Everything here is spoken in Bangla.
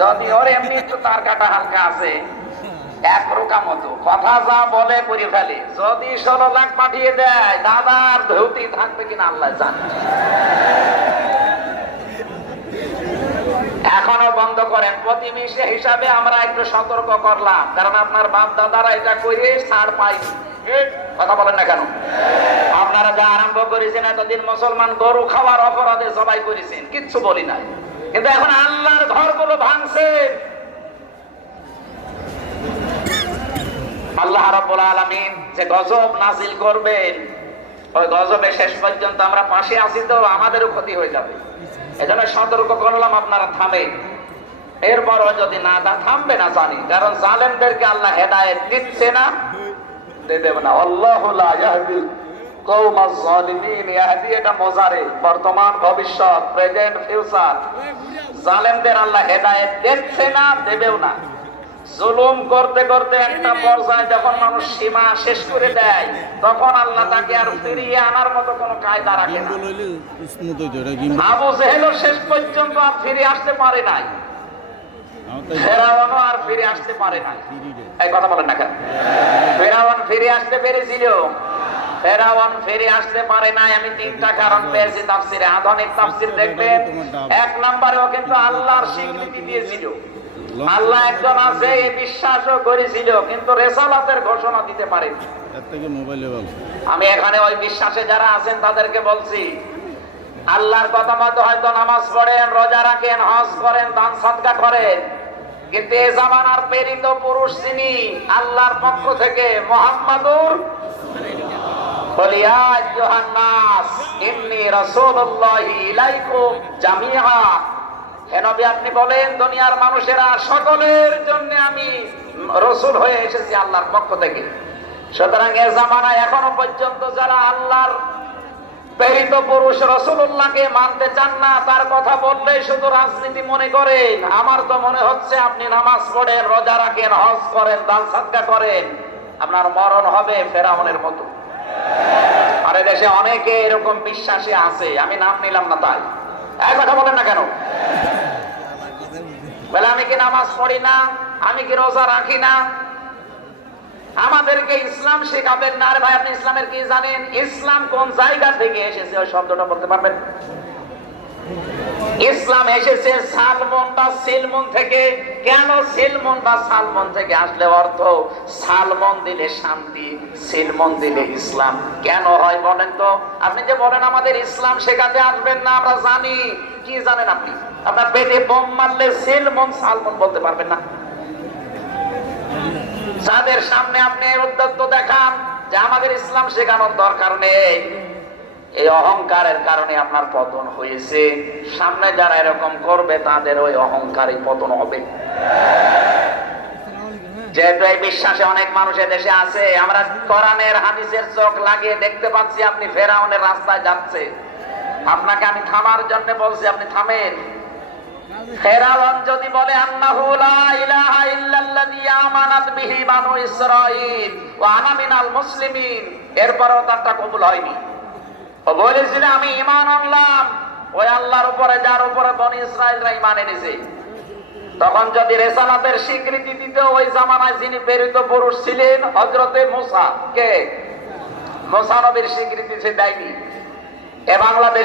যদি ওর এমনি একটু তার কাটা হালকা আছে, এক মতো। কথা যা বলে করে ফেলে। যদি ষোলো লাখ পাঠিয়ে দেয়, দাদার ধৌতি থাকবে কিনা আল্লাহ এখনও বন্ধ করেন। প্রতিবেশী হিসাবে আমরা একটু সতর্ক করলাম। কারণ আপনার বাপ দাদারা এটা করে ছাড় পাই কথা বলেন না কেন? আপনারা যা আরম্ভ করেছেন, এতদিন মুসলমান গরু খাওয়ার অপরাধে সবাই করেছেন। কিচ্ছু বলি নাই। কিন্তু এখন আল্লাহর ঘরগুলো ভাঙছেন আল্লাহ রাব্বুল আলামিন যে গজব নাজিল করবেন, ওই গজবে শেষ পর্যন্ত আমরা পাশে আসি তো, আমাদেরও ক্ষতি হয়ে যাবে। এজন্য সতর্ক করলাম, আপনারা থামেন। এরপরও যদি না তা থামবে না জানি, কারণ জালেমদেরকে আল্লাহ হেদায়েত দিচ্ছে না দেবে না। আল্লাহু ইয়াহদি এটা মোজারে। বর্তমান ভবিষ্যৎ প্রেজেন্ট ফিউচার। জালেমদের আল্লাহ হেদায়েত দিচ্ছে না দেবেও না। জুলুম করতে করতে একটা পর্যায়ে যখন মানুষ সীমা শেষ করে দেয় তখন আল্লাহ তাকে আর ফিরিয়ে আনার মতো কোনো কায়দা রাখে না। আবু জেহেলও শেষ পর্যন্ত আর ফিরে আসতে পারে নাই। তো আর ফিরে আসতে পারে নাই। এই কথা বলেন না কেন? ফেরাউন ফিরে আসতে পেরেছিল। ফেরাউন ফিরে আসতে পারে নাই আমি তিনটা কারণ পেয়েছি তাফসিরে। আধুনিক তাফসির দেখবেন এক নম্বরেও কিন্তু আল্লাহর স্বীকৃতি দিয়েছিল। আল্লাহ একজন আছে এই বিশ্বাসও করেছিল কিন্তু রেসালাতের ঘোষণা দিতে পারেনি। আমি এখানে ওই বিশ্বাসে যারা আছেন তাদেরকে বলছি আল্লাহর কথা মতো হয়তো নামাজ পড়েন রোজা রাখেন হজ করেন দান সদকা করেন কিন্তু এ জামানার প্রেরিত পুরুষ তিনি আল্লাহর পক্ষ থেকে মোহাম্মদুর আপনি বলেন, দুনিয়ার মানুষেরা সকলের জন্য আমি রসুল হয়ে এসেছি আল্লাহর পক্ষ থেকে। সুতরাং এ জামানায় এখনও পর্যন্ত যারা আল্লাহর পুরুষ মানতে চান না, তার কথা বললেই শুধু রাজনীতি মনে করেন। আমার তো মনে হচ্ছে আপনি নামাজ পড়েন হজ করেন করেন। আপনার মরণ হবে ফেরাউনের মতো। আর দেশে অনেকে এরকম বিশ্বাসে আছে, আমি নাম নিলাম না তাই। এক কথা বলেন না কেন? বলে, আমি কি নামাজ পড়ি না? আমি কি রোজা রাখি না? আমাদেরকে ইসলাম শেখাবেন না। ভাই, আপনি ইসলামের কি জানেন? ইসলাম কোন জায়গা থেকে এসেছে? ওই শব্দটা বলতে পারবেন? ইসলাম এসেছে সালমন বা সিলমন থেকে। কেন সিলমন বা সালমন থেকে আসলে অর্থ? সালমন দিলে শান্তি, সিলমন দিলে ইসলাম। কেন হয় বলেন তো? আপনি যে বলেন আমাদের ইসলাম শেখাতে আসবেন না, আমরা জানি। কি জানেন আপনি? আপনার পেটে বোম মারলে সিলমন সালমন বলতে পারবেন না। যাদের সামনে আপনি উদ্যত্ত দেখান যে আমাদের ইসলাম শেখানোর দরকার নেই। এই অহংকারের কারণে আপনার পতন হয়েছে। সামনে যারা এরকম করবে, তাদের ওই অহংকারই পতন হবে। যেহেতু এই বিশ্বাসে অনেক মানুষের দেশে আছে, আমরা কোরআনের হাদিসের চোখ লাগিয়ে দেখতে পাচ্ছি, আপনি ফেরাউনের রাস্তায় যাচ্ছে। আপনাকে আমি থামার জন্য বলছি, আপনি থামেন। ফেরাউন যদি বলে, আন্নাহু লা ইলাহা ইল্লাল্লাযী আমানাত মুসলিমিন, এরপরও তারটা কবুল হয়নি। বলেছিল, আমি ইমান আনলাম। ওই আল্লাহর উপরে, যার উপরে বনি ইসরায়েলরা ইমান এনেছে। তখন যদি রেসালাতের স্বীকৃতি দিত, ওই জামানায় যিনি প্রেরিত পুরুষ ছিলেন, হযরতে মুসা। কে? মুসা নবীর স্বীকৃতি সে দেয়নি। এ বাংলাদেশ